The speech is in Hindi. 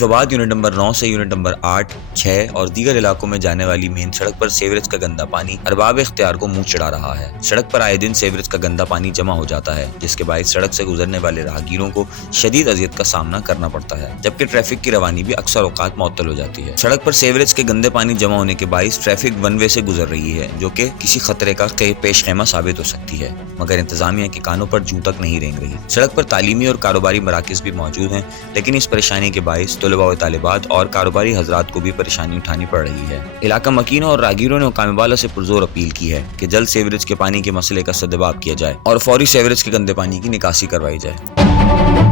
शरीफाबाद यूनिट नंबर 9 से यूनिट नंबर 8, 6 और दीगर इलाकों में जाने वाली मेन सड़क पर सीवरेज का गंदा पानी अरबाब इख्तियार को मुंह चढ़ा रहा है। सड़क पर आए दिन सीवरेज का गंदा पानी जमा हो जाता है, जिसके बायस सड़क से गुजरने वाले राहगीरों को शदीद अजियत का सामना करना पड़ता है, जबकि ट्रैफिक की रवानी भी अक्सर औकात मुअत्तल हो जाती है। सड़क पर सीवरेज के गंदे पानी जमा होने के बायस ट्रैफिक वन वे से गुजर रही है, जो कि किसी खतरे का पेश खेमा साबित हो सकती है, मगर इंतजामिया के कानों पर जूं तक नहीं रेंग रही। सड़क पर तालीमी और कारोबारी मराकज़ भी मौजूद हैं, लेकिन इस परेशानी के बायस तलबा व तालिबात और कारोबारी हजरात को भी परेशानी उठानी पड़ रही है। इलाका मकीनों और राहगीरों ने हुकाम बाला से पुरजोर अपील की है कि जल्द सीवरेज के पानी के मसले का सद्दबाब किया जाए और फौरी सीवरेज के गंदे पानी की निकासी करवाई जाए।